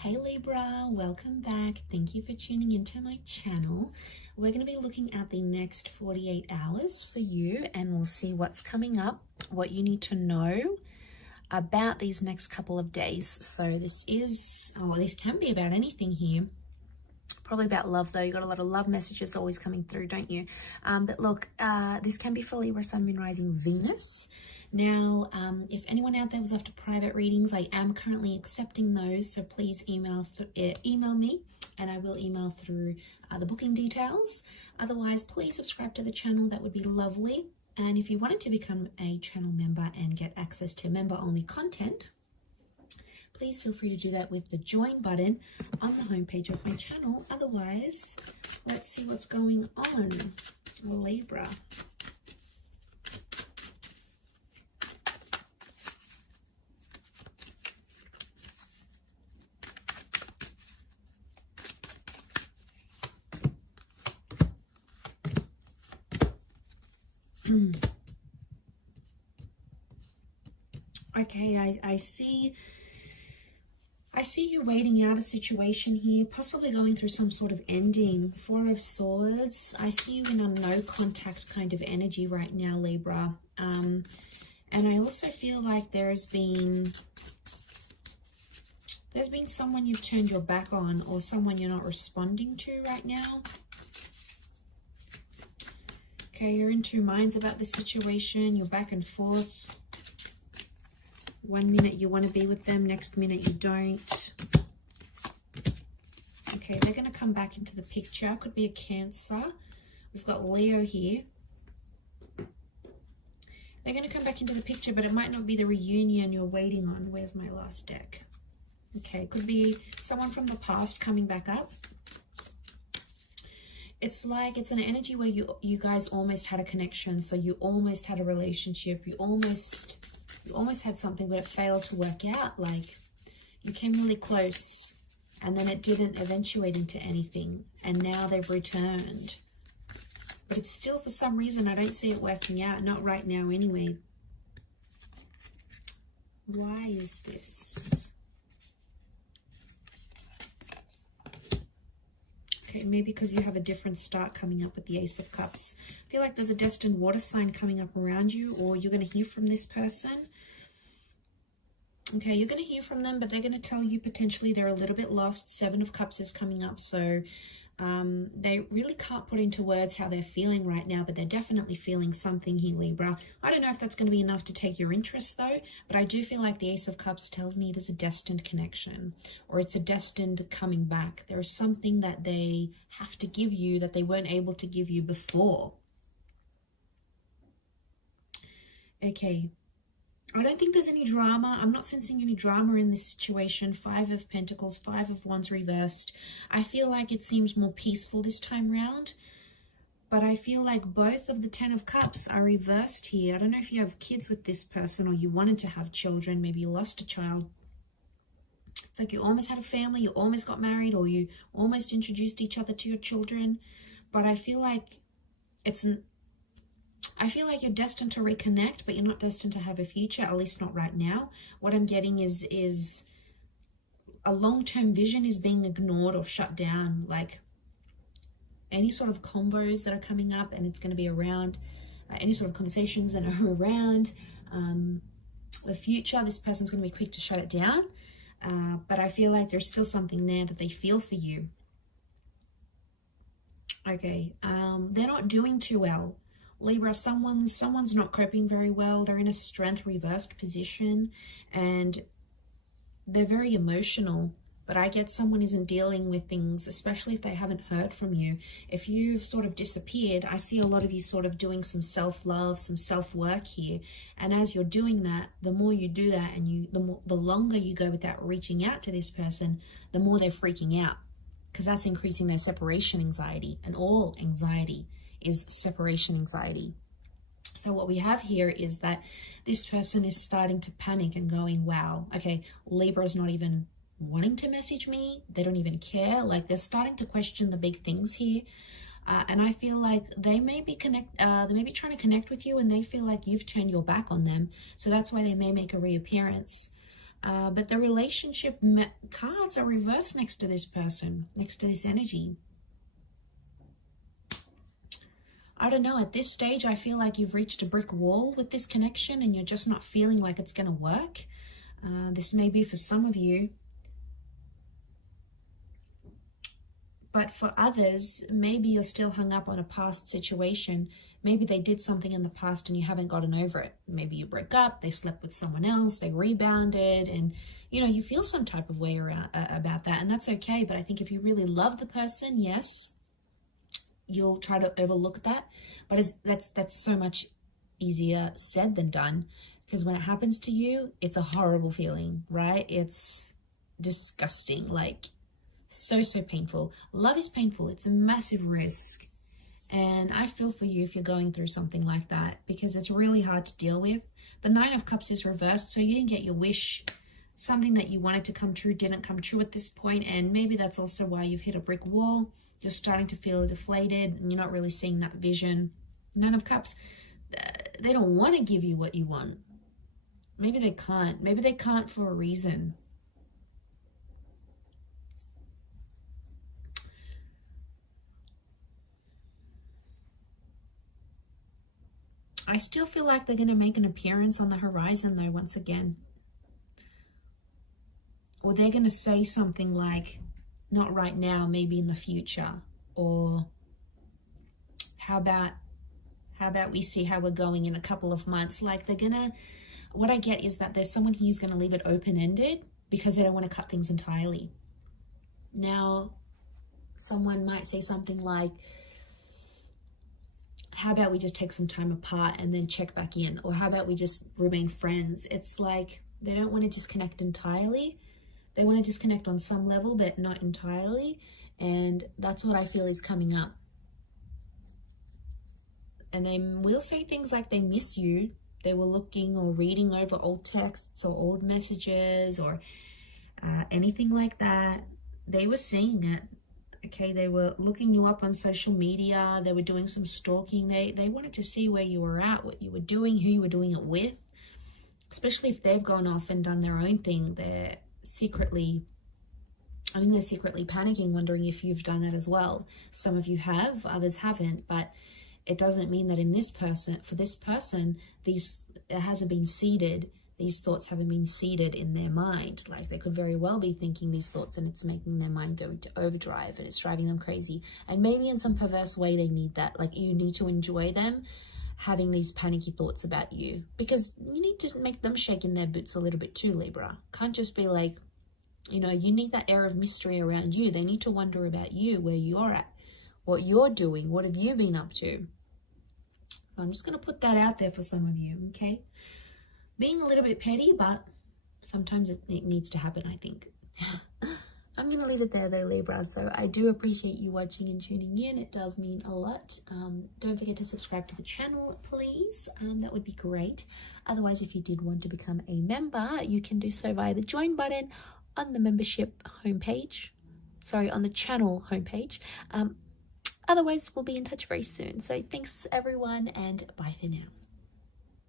Hey Libra, welcome back. Thank you for tuning into my channel. We're going to be looking at the next 48 hours for you, and we'll see what's coming up, what you need to know about these next couple of days. So this can be about anything here. Probably about love though. You got a lot of love messages always coming through, don't you? But look, this can be for Libra, Sun, Moon, Rising, Venus. Now, if anyone out there was after private readings, I am currently accepting those. So please email me, and I will email through the booking details. Otherwise, please subscribe to the channel. That would be lovely. And if you wanted to become a channel member and get access to member-only content, please feel free to do that with the join button on the homepage of my channel. Otherwise, let's see what's going on, Libra. Okay, I see you waiting out a situation here, possibly going through some sort of ending. Four of Swords. I see you in a no contact kind of energy right now, Libra. And I also feel like there's been someone you've turned your back on, or someone you're not responding to right now. Okay, you're in two minds about the situation. You're back and forth. One minute you want to be with them, next minute you don't. Okay, they're going to come back into the picture. Could be a Cancer. We've got Leo here. They're going to come back into the picture, but it might not be the reunion you're waiting on. Where's my last deck? Okay, could be someone from the past coming back up. It's like it's an energy where you guys almost had a connection. So you almost had a relationship. You almost had something, but it failed to work out. Like, you came really close and then it didn't eventuate into anything, and now they've returned, but it's still, for some reason, I don't see it working out. Not right now anyway. Why is this? Okay, maybe because you have a different start coming up with the Ace of Cups. I feel like there's a destined water sign coming up around you, or you're going to hear from this person. Okay, you're going to hear from them, but they're going to tell you potentially they're a little bit lost. Seven of Cups is coming up, so they really can't put into words how they're feeling right now, but they're definitely feeling something here, Libra. I don't know if that's going to be enough to take your interest, though, but I do feel like the Ace of Cups tells me it is a destined connection, or it's a destined coming back. There is something that they have to give you that they weren't able to give you before. Okay. I don't think there's any drama. I'm not sensing any drama in this situation. Five of Pentacles, Five of Wands reversed. I feel like it seems more peaceful this time round. But I feel like both of the Ten of Cups are reversed here. I don't know if you have kids with this person, or you wanted to have children. Maybe you lost a child. It's like you almost had a family, you almost got married, or you almost introduced each other to your children. But I feel like you're destined to reconnect, but you're not destined to have a future, at least not right now. What I'm getting is a long-term vision is being ignored or shut down. Like any sort of convos that are coming up, and it's going to be around any sort of conversations that are around the future, this person's going to be quick to shut it down. But I feel like there's still something there that they feel for you. Okay, they're not doing too well. Libra, someone's not coping very well. They're in a strength reversed position, and they're very emotional. But I get someone isn't dealing with things, especially if they haven't heard from you. If you've sort of disappeared, I see a lot of you sort of doing some self-love, some self-work here. And as you're doing that, the more you do that, and the longer you go without reaching out to this person, the more they're freaking out, because that's increasing their separation anxiety, and all anxiety is separation anxiety. So what we have here is that this person is starting to panic and going, wow, okay, Libra's not even wanting to message me. They don't even care. Like, they're starting to question the big things here. And I feel like they may be trying to connect with you, and they feel like you've turned your back on them. So that's why they may make a reappearance. But the relationship cards are reversed next to this person, next to this energy. I don't know, at this stage, I feel like you've reached a brick wall with this connection and you're just not feeling like it's going to work. This may be for some of you. But for others, maybe you're still hung up on a past situation. Maybe they did something in the past and you haven't gotten over it. Maybe you broke up, they slept with someone else, they rebounded, and you know, you feel some type of way around about that, and that's okay. But I think if you really love the person, yes, you'll try to overlook that. But that's so much easier said than done, because when it happens to you, it's a horrible feeling, right? It's disgusting, like so painful. Love is painful. It's a massive risk. And I feel for you if you're going through something like that, because it's really hard to deal with. The Nine of Cups is reversed, so you didn't get your wish. Something that you wanted to come true didn't come true at this point, and maybe that's also why you've hit a brick wall. You're starting to feel deflated, and you're not really seeing that vision. Nine of Cups, they don't want to give you what you want. Maybe they can't. Maybe they can't for a reason. I still feel like they're going to make an appearance on the horizon, though, once again. Or they're going to say something like, not right now, maybe in the future. Or how about we see how we're going in a couple of months? Like they're going to, what I get is that there's someone who's going to leave it open-ended because they don't want to cut things entirely. Now, someone might say something like, how about we just take some time apart and then check back in? Or how about we just remain friends? It's like they don't want to disconnect entirely. They want to disconnect on some level, but not entirely. And that's what I feel is coming up. And they will say things like they miss you. They were looking or reading over old texts or old messages or anything like that. They were seeing it. Okay, they were looking you up on social media. They were doing some stalking. They wanted to see where you were at, what you were doing, who you were doing it with. Especially if they've gone off and done their own thing. They're secretly panicking, wondering if you've done that as well. Some of you have, others haven't. But it doesn't mean that for this person, it hasn't been seeded. These thoughts haven't been seeded in their mind. Like they could very well be thinking these thoughts and it's making their mind go into overdrive and it's driving them crazy. And maybe in some perverse way they need that. Like you need to enjoy them having these panicky thoughts about you, because you need to make them shake in their boots a little bit too, Libra. Can't just be like, you know, you need that air of mystery around you. They need to wonder about you, where you're at, what you're doing, what have you been up to. So I'm just going to put that out there for some of you, okay? Being a little bit petty, but sometimes it needs to happen, I think. I'm going to leave it there though, Libra. So I do appreciate you watching and tuning in. It does mean a lot. Don't forget to subscribe to the channel, please. That would be great. Otherwise, if you did want to become a member, you can do so via the join button on the membership homepage. Sorry, on the channel homepage. Otherwise, we'll be in touch very soon. So thanks everyone, and bye for now.